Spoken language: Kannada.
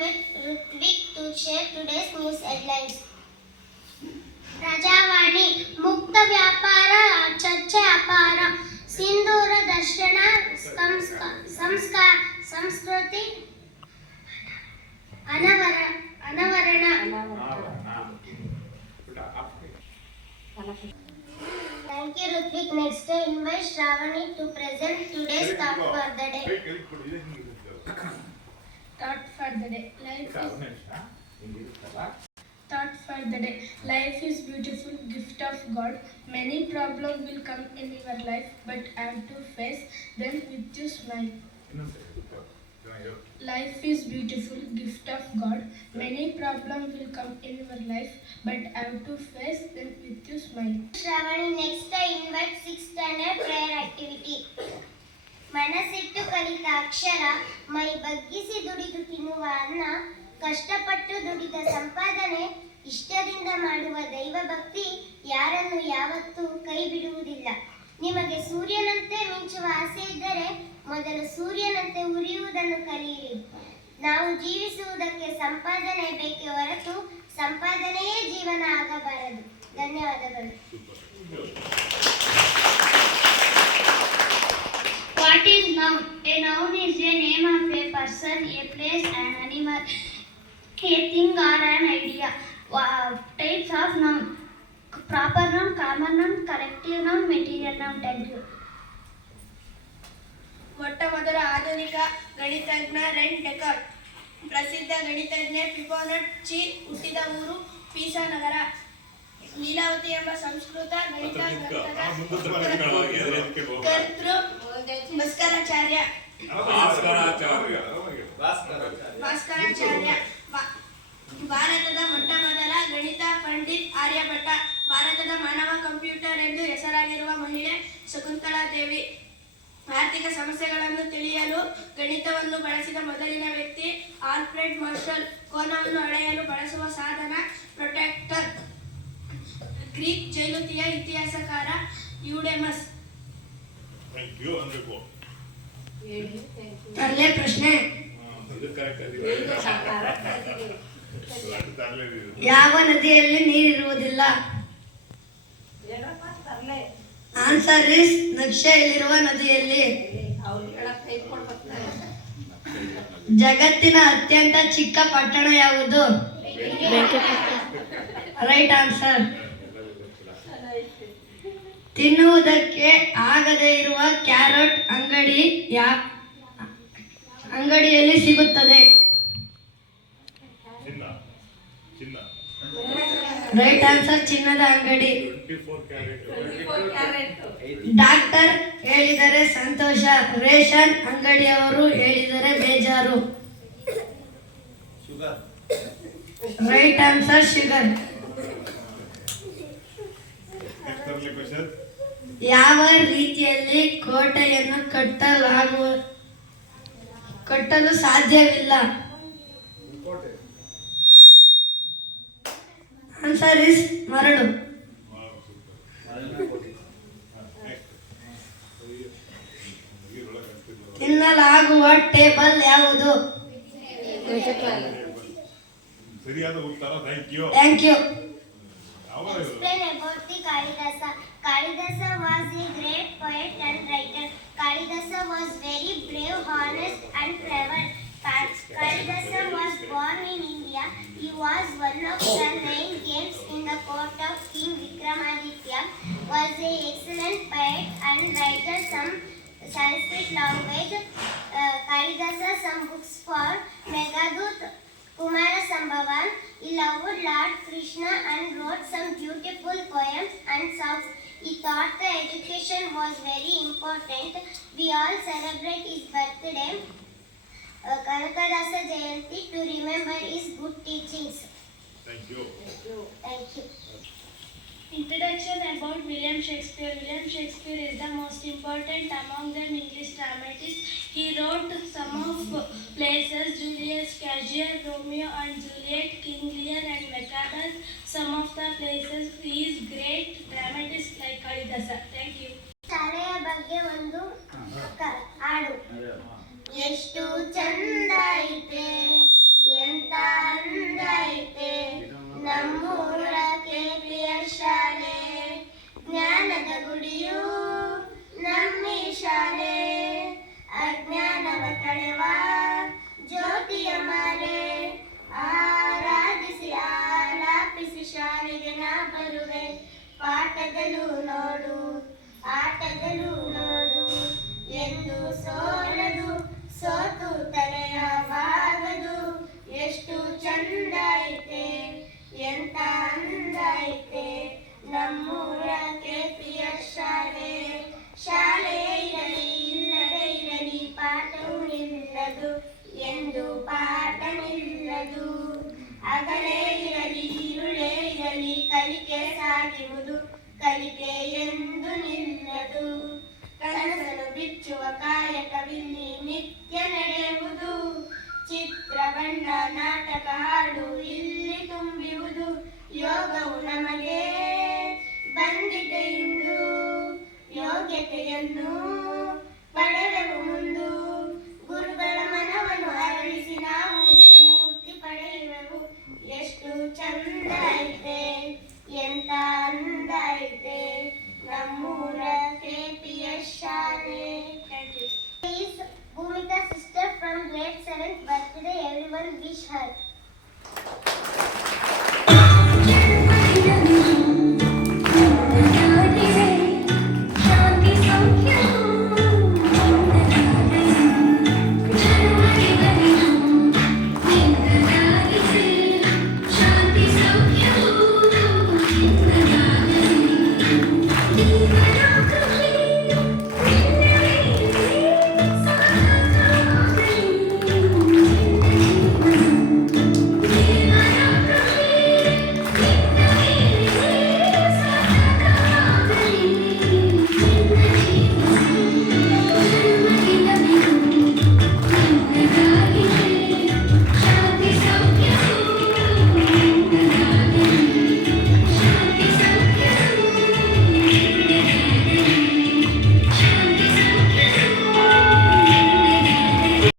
invite Rutvik to share today's news headlines. Prajavani ಮುಕ್ತ ವ್ಯಾಪಾರ ಚರ್ಚೆ ಅಪಾರ ಸಿಂಧೂರ ದರ್ಶನ ಸಂಸ್ಕೃತಿ ಅನಾವರಣ. Thank you, Rutvik. Next, I invite Shravani to present today's thought for the day. Thought for the day. Thought for the day. Life is beautiful, gift of God. Many problems will come in your life, but have to face them with your smile. Life is beautiful, gift of God. Many problems will come in your life, but have to face them with your smile. Shravani, next I invite 6th standard prayer activity. ಮನಸ್ಸಿಟ್ಟು ಕಲಿತ ಅಕ್ಷರ, ಮೈ ಬಗ್ಗಿಸಿ ದುಡಿದು ತಿನ್ನುವ ಅನ್ನ, ಕಷ್ಟಪಟ್ಟು ದುಡಿದ ಸಂಪಾದನೆ, ಇಷ್ಟದಿಂದ ಮಾಡುವ ದೈವ ಭಕ್ತಿ ಯಾರನ್ನು ಯಾವತ್ತೂ ಕೈ ಬಿಡುವುದಿಲ್ಲ. ನಿಮಗೆ ಸೂರ್ಯನಂತೆ ಮಿಂಚುವ ಆಸೆ ಇದ್ದರೆ ಮೊದಲು ಸೂರ್ಯನಂತೆ ಉರಿಯುವುದನ್ನು ಕಲಿಯಿರಿ. ನಾವು ಜೀವಿಸುವುದಕ್ಕೆ ಸಂಪಾದನೆ ಬೇಕೇ ಹೊರತು ಸಂಪಾದನೆಯೇ ಜೀವನ ಆಗಬಾರದು. ಧನ್ಯವಾದಗಳು. What is noun? A noun is a name of a person, a place, an animal, a thing or an idea. Types of noun: proper noun, common noun, collective noun, material noun. Thank you. ಮೊಟ್ಟಮೊದಲ ಆಧುನಿಕ ಗಣಿತಜ್ಞ ರೆನ್ ಡೆಕಾರ್ಟ್. ಪ್ರಸಿದ್ಧ ಗಣಿತಜ್ಞ ಫಿಬೋನಚ್ಚಿ ಹುಟ್ಟಿದ ಊರು ಪೀಸಾ ನಗರ. ಲೀಲಾವತಿ ಎಂಬ ಸಂಸ್ಕೃತ ಗಣಿತ ಕರ್ತೃ ಭಾಸ್ಕರಾಚಾರ್ಯ. ಭಾರತದ ಮೊಟ್ಟಮೊದಲ ಗಣಿತ ಪಂಡಿತ್ ಆರ್ಯಭಟ್ಟ. ಭಾರತದ ಮಾನವ ಕಂಪ್ಯೂಟರ್ ಎಂದು ಹೆಸರಾಗಿರುವ ಮಹಿಳೆ ಶಕುಂತಲಾ ದೇವಿ. ಆರ್ಥಿಕ ಸಮಸ್ಯೆಗಳನ್ನು ತಿಳಿಯಲು ಗಣಿತವನ್ನು ಬಳಸಿದ ಮೊದಲಿನ ವ್ಯಕ್ತಿ ಆಲ್ಫ್ರೆಡ್ ಮಾರ್ಷಲ್. ಕೋನವನ್ನು ಅಳೆಯಲು ಬಳಸುವ ಸಾಧನ ಪ್ರೊಟ್ರಾಕ್ಟರ್. ಗ್ರೀಕ್ ಜೈನುತಿಯ ಇತಿಹಾಸಕಾರ ಯೂಡೆಮಸ್. ತರಲೆ ಪ್ರಶ್ನೆ: ಯಾವ ನದಿಯಲ್ಲಿ ನೀರಿರುವುದಿಲ್ಲ? ಆನ್ಸರ್ ಇಸ್ ನಕ್ಷೆಯಲ್ಲಿರುವ ನದಿಯಲ್ಲಿ. ಜಗತ್ತಿನ ಅತ್ಯಂತ ಚಿಕ್ಕ ಪಟ್ಟಣ ಯಾವುದು? Right answer. ತಿನ್ನುವುದಕ್ಕೆ ಆಗದೇ ಇರುವ ಕ್ಯಾರೆಟ್ ಅಂಗಡಿಯಲ್ಲಿ ಸಿಗುತ್ತದೆ. ರೈಟ್ ಆನ್ಸರ್, ಚಿನ್ನದ ಅಂಗಡಿ. ಡಾಕ್ಟರ್ ಹೇಳಿದರೆ ಸಂತೋಷ, ರೇಷನ್ ಅಂಗಡಿಯವರು ಹೇಳಿದರೆ ಬೇಜಾರು. Right answer, sugar. ಯಾವ ರೀತಿಯಲ್ಲಿ ಕೋಟೆಯನ್ನು ಕಟ್ಟಲು ಸಾಧ್ಯವಿಲ್ಲ? ಆನ್ಸರ್ ಇಸ್ ಮರಳು. ತಿನ್ನಲಾಗುವ ಟೇಬಲ್ ಯಾವುದು? ಸರಿಯಾದ ಉತ್ತರ. Thank you. Explain about the Kalidasa. Kalidasa was a great poet and writer. Kalidasa was very brave, honest and clever. Kalidasa was born in India. He was one of the 9 games in the court of King Vikramaditya. Was an excellent poet and writer some Sanskrit language. Kalidasa some books for Meghaduta, Kumara Sambhavan. He loved Lord Krishna and wrote some beautiful poems and songs. He thought the education was very important. We all celebrate his birthday, Kanakadasa Jayanti, to remember his good teachings. Thank you. Thank you. Introduction about William Shakespeare. William Shakespeare is the most important among them English dramatists. He wrote some of plays: Julius Caesar, Romeo and Juliet, King Lear and Macbeth. Some of the plays. He is great dramatist like Kalidasa. Thank you. ಶಾಲೆಯ ಬಗ್ಗೆ ಒಂದು ಹಾಡು. ಎಷ್ಟು ಚಂದ ಐತೆ ಹಗಲೇ ಇರಲಿ ഇരുಳೇ ಇರಲಿ ಕಲಿಕೆ ಸಾಗಿರುವುದು ಕಲಿಕೆ ಎಂದು ನಿಲ್ಲದು ಕನಸನ್ನು ಬಿಚ್ಚುವ ಕಾಯಕವಿಲ್ಲಿ ನಿತ್ಯ ನಡೆಯುವುದು ಚಿತ್ರ ಬಣ್ಣ ನಾಟಕ ಹಾಡು ಇಲ್ಲಿ ತುಂಬಿರುವುದು ಯೋಗವು ನಮಗೆ ಬಂದಿದೆ ಇಂದು ಯೋಗ್ಯತೆಯನ್ನು ಪಡೆದೆವು ಮುಂದು ಗುರುಗಳ ಮನವನ್ನು ಅರಳಿಸಿ ನಾವು ಸ್ಫೂರ್ತಿ ಪಡೆಯುವೆವು ಎಷ್ಟು ಚಂದ ಐತೆ ಎಂತ ಅಂದ ಐತೆ ನಮ್ಮೂರ KPS ಶಾಲೆ. Please, Bhumika sister from grade 7th birthday, everyone wish her.